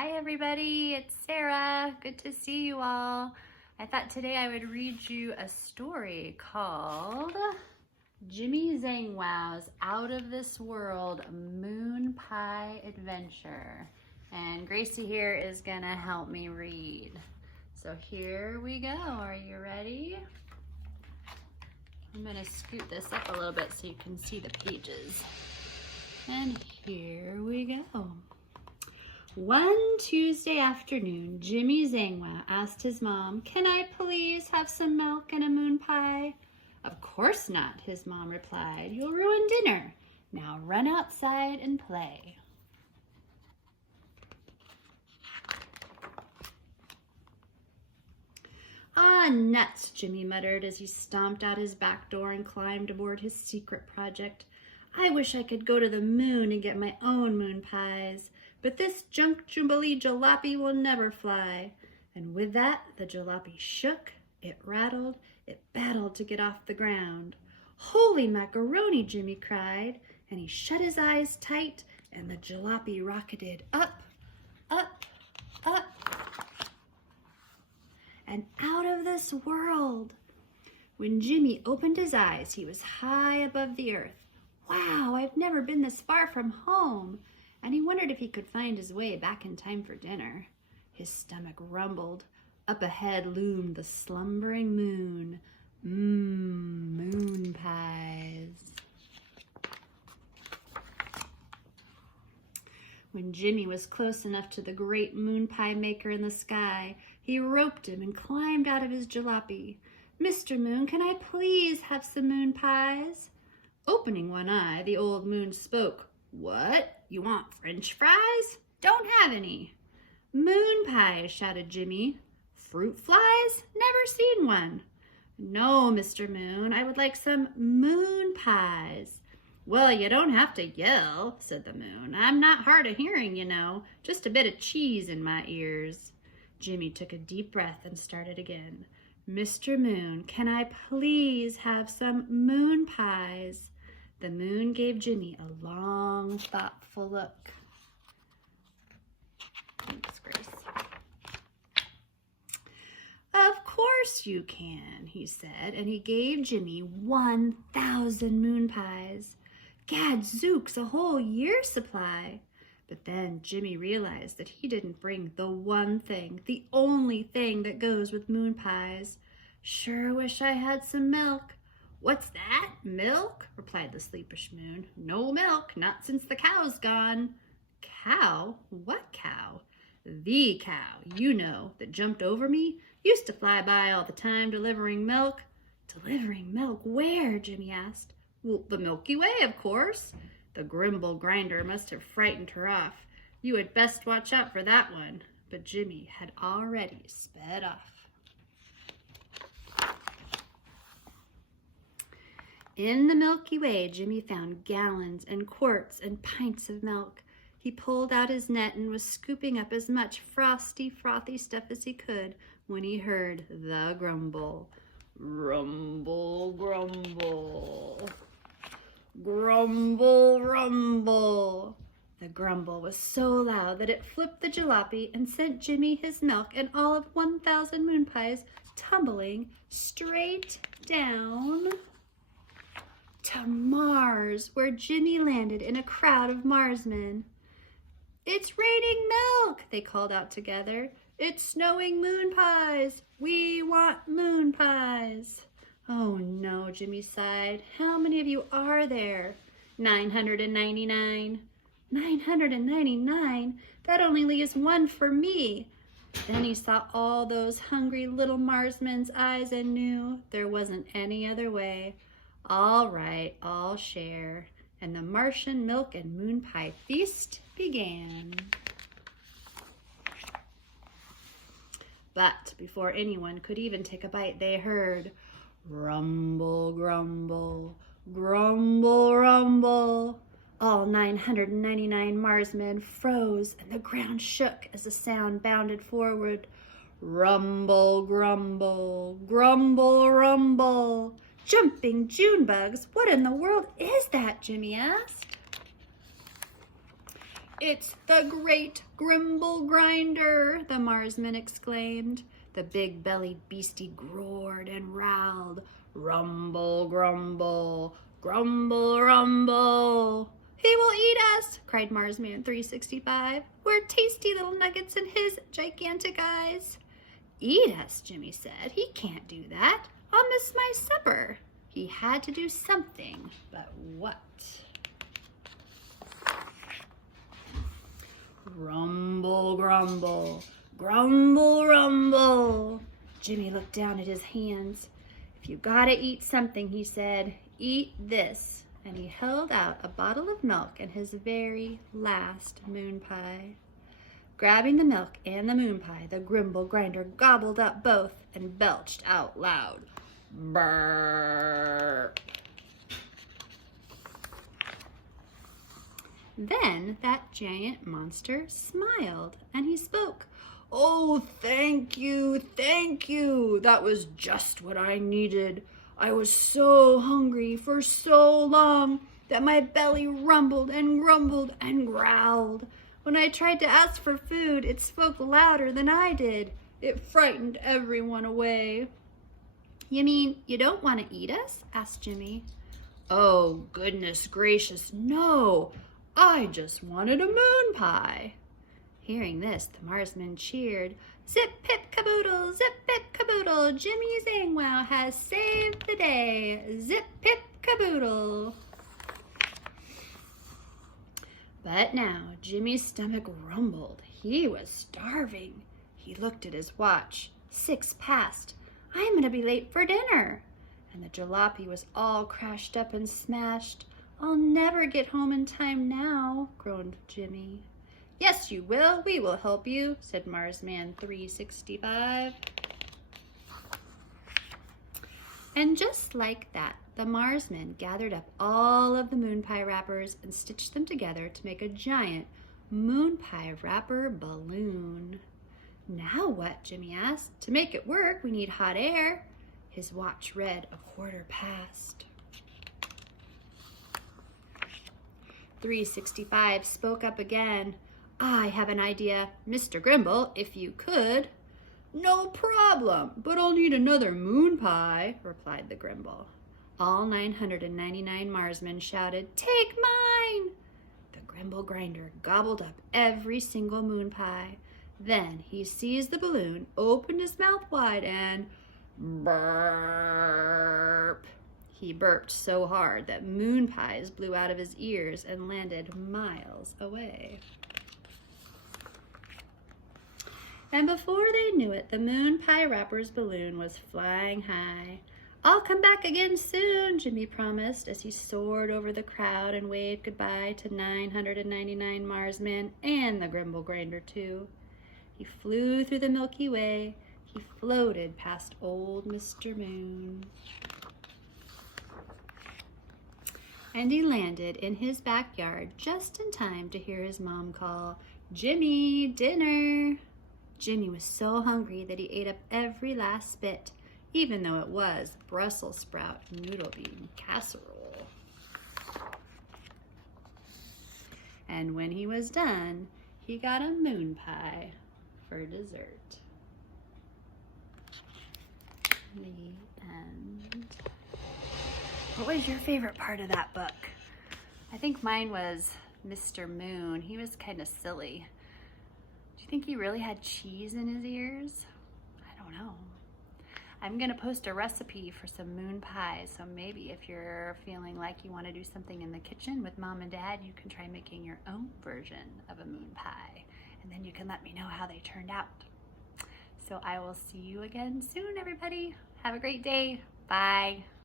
Hi everybody, it's Sarah. Good to see you all. I thought today I would read you a story called Jimmy Zangwow's Out of This World Moon Pie Adventure. And Gracie here is gonna help me read. So here we go. Are you ready? I'm gonna scoot this up a little bit so you can see the pages. And here we go. One Tuesday afternoon, Jimmy Zangwow asked his mom, "Can I please have some milk and a moon pie?" "Of course not," his mom replied. "You'll ruin dinner. Now run outside and play." "Ah, nuts," Jimmy muttered as he stomped out his back door and climbed aboard his secret project. "I wish I could go to the moon and get my own moon pies. But this junk jubilee jalopy will never fly." And with that, the jalopy shook, it rattled, it battled to get off the ground. "Holy macaroni," Jimmy cried, and he shut his eyes tight, and the jalopy rocketed up, up, up, and out of this world. When Jimmy opened his eyes, he was high above the earth. "Wow, I've never been this far from home." And he wondered if he could find his way back in time for dinner. His stomach rumbled. Up ahead loomed the slumbering moon. Moon pies. When Jimmy was close enough to the great moon pie maker in the sky, he roped him and climbed out of his jalopy. "Mr. Moon, can I please have some moon pies?" Opening one eye, the old moon spoke. "What? You want French fries? Don't have any." "Moon pies," shouted Jimmy. "Fruit flies? Never seen one." "No, Mr. Moon, I would like some moon pies." "Well, you don't have to yell," said the moon. "I'm not hard of hearing, you know. Just a bit of cheese in my ears." Jimmy took a deep breath and started again. "Mr. Moon, can I please have some moon pies?" The moon gave Jimmy a long, thoughtful look. Thanks, Grace. "Of course you can," he said, and he gave Jimmy 1,000 moon pies. Gadzooks, a whole year's supply. But then Jimmy realized that he didn't bring the one thing, the only thing that goes with moon pies. "Sure wish I had some milk." "What's that? Milk?" replied the sleepish moon. "No milk, not since the cow's gone." "Cow? What cow?" "The cow, you know, that jumped over me. Used to fly by all the time delivering milk." "Delivering milk? Where?" Jimmy asked. "Well, the Milky Way, of course." The Grimble grinder must have frightened her off. You had best watch out for that one. But Jimmy had already sped off. In the Milky Way, Jimmy found gallons and quarts and pints of milk. He pulled out his net and was scooping up as much frothy stuff as he could when he heard the grumble. Rumble, grumble. Grumble, rumble. The grumble was so loud that it flipped the jalopy and sent Jimmy his milk and all of 1,000 moon pies tumbling straight down to Mars, where Jimmy landed in a crowd of Marsmen. "It's raining milk," they called out together. "It's snowing moon pies. We want moon pies." "Oh no," Jimmy sighed. "How many of you are there?" 999. 999? That only leaves one for me. Then he saw all those hungry little Marsmen's eyes and knew there wasn't any other way. "All right, I'll share." And the Martian milk and moon pie feast began. But before anyone could even take a bite, they heard rumble, grumble, grumble, rumble. All 999 Marsmen froze and the ground shook as the sound bounded forward. Rumble, grumble, grumble, rumble. "Jumping June bugs, what in the world is that?" Jimmy asked. It's the great Grimble Grinder, the Marsman exclaimed. The big-bellied beastie roared and growled. Rumble, grumble, grumble, rumble. He will eat us, cried Marsman 365. We're tasty little nuggets in his gigantic eyes. Eat us, Jimmy said. He can't do that. I'll miss my supper. He had to do something, but what? Rumble, grumble, grumble, rumble. Jimmy looked down at his hands. If you gotta eat something, he said, eat this. And he held out a bottle of milk and his very last moon pie. Grabbing the milk and the moon pie, the Grimble Grinder gobbled up both and belched out loud. Brrr. Then that giant monster smiled and he spoke. Oh, thank you, thank you. That was just what I needed. I was so hungry for so long that my belly rumbled and grumbled and growled. When I tried to ask for food, it spoke louder than I did. It frightened everyone away. You mean you don't want to eat us? Asked Jimmy. Oh, goodness gracious, no. I just wanted a moon pie. Hearing this, the Marsman cheered. Zip, pip, caboodle, zip, pip, caboodle. Jimmy Zangwow has saved the day. Zip, pip, caboodle. But now Jimmy's stomach rumbled. He was starving. He looked at his watch. 6 past. I'm going to be late for dinner. And the jalopy was all crashed up and smashed. I'll never get home in time now, groaned Jimmy. Yes, you will. We will help you, said Marsman 365. And just like that, the Marsman gathered up all of the moon pie wrappers and stitched them together to make a giant moon pie wrapper balloon. Now what? Jimmy asked. To make it work, we need hot air. His watch read 1/4 past. 365 spoke up again. I have an idea, Mr. Grimble, if you could. No problem, but I'll need another moon pie, replied the Grimble. All 999 Marsmen shouted, Take mine! The Grimble Grinder gobbled up every single moon pie. Then he seized the balloon, opened his mouth wide, and burp. He burped so hard that moon pies blew out of his ears and landed miles away. And before they knew it, the moon pie wrapper's balloon was flying high. I'll come back again soon, Jimmy promised as he soared over the crowd and waved goodbye to 999 Marsmen and the Grimble Grinder too. He flew through the Milky Way. He floated past old Mr. Moon. And he landed in his backyard just in time to hear his mom call, Jimmy, dinner. Jimmy was so hungry that he ate up every last bit, even though it was Brussels sprout noodle bean casserole. And when he was done, he got a moon pie for dessert. The end. What was your favorite part of that book? I think mine was Mr. Moon. He was kind of silly. Do you think he really had cheese in his ears? I don't know. I'm gonna post a recipe for some moon pie, so maybe if you're feeling like you want to do something in the kitchen with mom and dad, you can try making your own version of a moon pie, and then you can let me know how they turned out. So I will see you again soon, everybody. Have a great day. Bye.